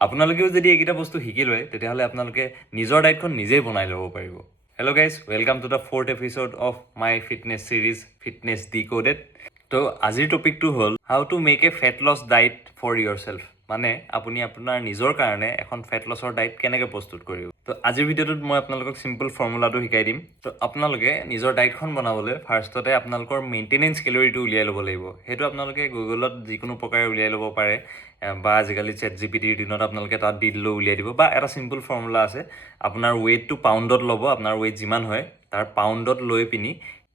আপোনালোকেও যদি এইকেইটা বস্তু শিকি লয় তেতিয়াহ'লে আপোনালোকে নিজৰ ডায়েটখন নিজেই বনাই ল'ব পাৰিব। Hello' guys, welcome to the 4th episode of my fitness series fitness decoded. তো আজিৰ টপিকটো হ'ল how to make a fat loss diet for yourself. মানে আপুনি আপোনাৰ নিজৰ কাৰণে এখন ফেট লছৰ ডায়েট কেনেকৈ প্ৰস্তুত কৰিব। তো আজিৰ ভিডিঅ'টোত মই আপোনালোকক চিম্পল ফৰ্মুলাটো শিকাই দিম। তো আপোনালোকে নিজৰ ডায়েটখন বনাবলৈ ফাৰ্ষ্টতে আপোনালোকৰ মেইনটেনেঞ্চ কেলৰিটো উলিয়াই ল'ব লাগিব। সেইটো আপোনালোকে গুগলত যিকোনো প্ৰকাৰে উলিয়াই ল'ব পাৰে, বা আজিকালি ChatGPTৰ দিনত আপোনালোকে তাত দি দিলেও উলিয়াই দিব। বা এটা চিম্পল ফৰ্মুলা আছে, আপোনাৰ ৱেইটটো পাউণ্ডত ল'ব, আপোনাৰ ৱেইট যিমান হয় তাৰ পাউণ্ডত লৈ পিনি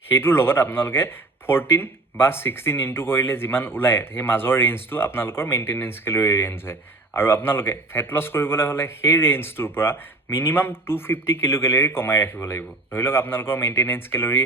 সেইটোৰ লগত আপোনালোকে 14 বা 16 ইনটু কৰিলে যিমান ওলায় সেই মাজৰ ৰেঞ্জটো আপোনালোকৰ মেইনটেনেঞ্চ কেলৰি ৰেঞ্জ হয়। আৰু আপোনালোকে ফেট লছ কৰিবলৈ হ'লে সেই ৰেঞ্জটোৰ পৰা মিনিমাম 250 কিলো কেলৰি কমাই ৰাখিব লাগিব। ধৰি লওক আপোনালোকৰ মেইনটেনেঞ্চ কেলৰি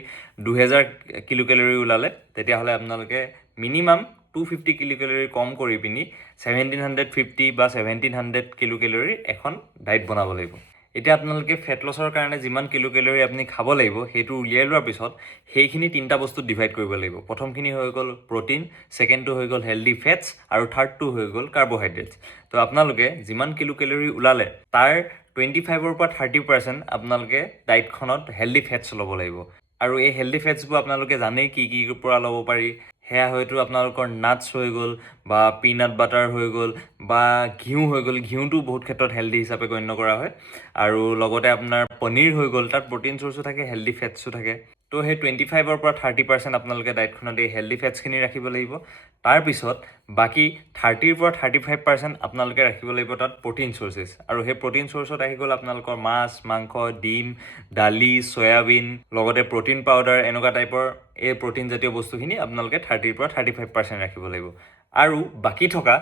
2000 কিলো কেলৰি ওলালে, তেতিয়াহ'লে আপোনালোকে মিনিমাম 250 কিলো কেলৰি কম কৰি পিনি 1750 বা 1700 কিলো কেলৰি এখন ডায়েট বনাব লাগিব। এতিয়া আপোনালোকে ফেট লছৰ কাৰণে যিমান কিলো কেলৰি আপুনি খাব লাগিব সেইটো উলিয়াই লোৱাৰ পিছত সেইখিনি তিনিটা বস্তুত ডিভাইড কৰিব লাগিব। প্ৰথমখিনি হৈ গ'ল প্ৰ'টিন, ছেকেণ্ডটো হৈ গ'ল হেল্ডি ফেটছ, আৰু থাৰ্ডটো হৈ গ'ল কাৰ্বহাইড্ৰেটছ। তো আপোনালোকে যিমান কিলো কেলৰি ওলালে তাৰ 25ৰ পৰা 30% আপোনালোকে ডায়েটখনত হেল্ডি ফেটছ ল'ব লাগিব। আৰু এই হেল্ডি ফেটছবোৰ আপোনালোকে জানেই কি পৰা ল'ব পাৰি। সেয়া হয়তো আপোনালোকৰ নাটছ হৈ গ'ল, বা পিনাট বাটাৰ হৈ গ'ল, বা ঘিউ হৈ গ'ল। ঘিউটো বহুত ক্ষেত্ৰত হেল্ডি হিচাপে গণ্য কৰা হয়। আৰু লগতে আপোনাৰ পনীৰ হৈ গ'ল, তাত প্ৰ'টিন চ'ৰ্চো থাকে, হেল্ডি ফেটছো থাকে। তো সেই 25ৰ পৰা 30% আপোনালোকে ডায়েটখনত এই হেল্ডি ফেটছখিনি ৰাখিব লাগিব। তাৰপিছত বাকী 30ৰ পৰা 35% আপোনালোকে ৰাখিব লাগিব তাত প্ৰ'টিন চ'ৰ্চেছ। আৰু সেই প্ৰ'টিন চ'ৰ্চত আহি গ'ল আপোনালোকৰ মাছ, মাংস, ডিম, দালি, চয়াবিন, লগতে প্ৰ'টিন পাউডাৰ, এনেকুৱা টাইপৰ এই প্ৰ'টিন জাতীয় বস্তুখিনি আপোনালোকে 30ৰ পৰা 35% ৰাখিব লাগিব। আৰু বাকী থকা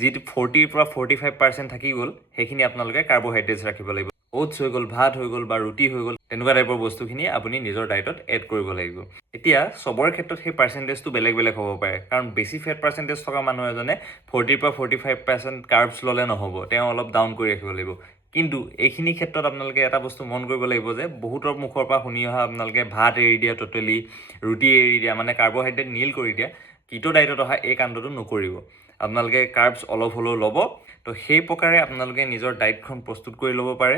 যিটো 40ৰ পৰা 45% থাকি গ'ল সেইখিনি আপোনালোকে কাৰ্বহাইড্ৰেটছ ৰাখিব লাগিব। অ'টছ হৈ গ'ল, ভাত হৈ গ'ল, বা ৰুটি হৈ গ'ল, তেনেকুৱা টাইপৰ বস্তুখিনি আপুনি নিজৰ ডায়েটত এড কৰিব লাগিব। এতিয়া চবৰে ক্ষেত্ৰত সেই পাৰ্চেণ্টেজটো বেলেগ বেলেগ হ'ব পাৰে, কাৰণ বেছি ফেট পাৰ্চেণ্টেজ থকা মানুহ এজনে 40ৰ পৰা 45% কাৰ্বছ ল'লে নহ'ব, তেওঁ অলপ ডাউন কৰি ৰাখিব লাগিব। কিন্তু এইখিনি ক্ষেত্ৰত আপোনালোকে এটা বস্তু মন কৰিব লাগিব যে বহুতৰ মুখৰ পৰা শুনি অহা আপোনালোকে ভাত এৰি দিয়া, ট'টেলি ৰুটি এৰি দিয়া, মানে কাৰ্বহাইড্ৰেট নীল কৰি দিয়া, কিটো ডায়েটত অহা এই কাণ্ডটো নকৰিব। আপোনালোকে কাৰ্বছ অলপ হ'লেও ল'ব। তো সেই প্ৰকাৰে আপোনালোকে নিজৰ ডায়েটখন প্ৰস্তুত কৰি ল'ব পাৰে।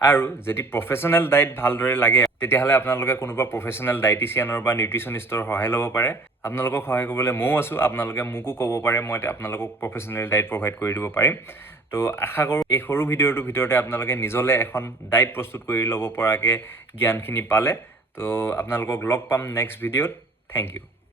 আৰু যদি প্ৰফেশ্যনেল ডায়েট ভালদৰে লাগে তেতিয়াহ'লে আপোনালোকে কোনোবা প্ৰফেশ্যনেল ডায়েটিচিয়ানৰ বা নিউট্ৰিচনিষ্টৰ সহায় ল'ব পাৰে। আপোনালোকক সহায় কৰিবলৈ ময়ো আছোঁ, আপোনালোকে মোকো ক'ব পাৰে, মই আপোনালোকক প্ৰফেশ্যনেল ডায়েট প্ৰভাইড কৰি দিব পাৰিম। তো আশা কৰোঁ এই সৰু ভিডিঅ'টোৰ ভিতৰতে আপোনালোকে নিজলৈ এখন ডায়েট প্ৰস্তুত কৰি ল'ব পৰাকৈ জ্ঞানখিনি পালে। তো আপোনালোকক লগ পাম নেক্সট ভিডিঅ'ত। Thank U.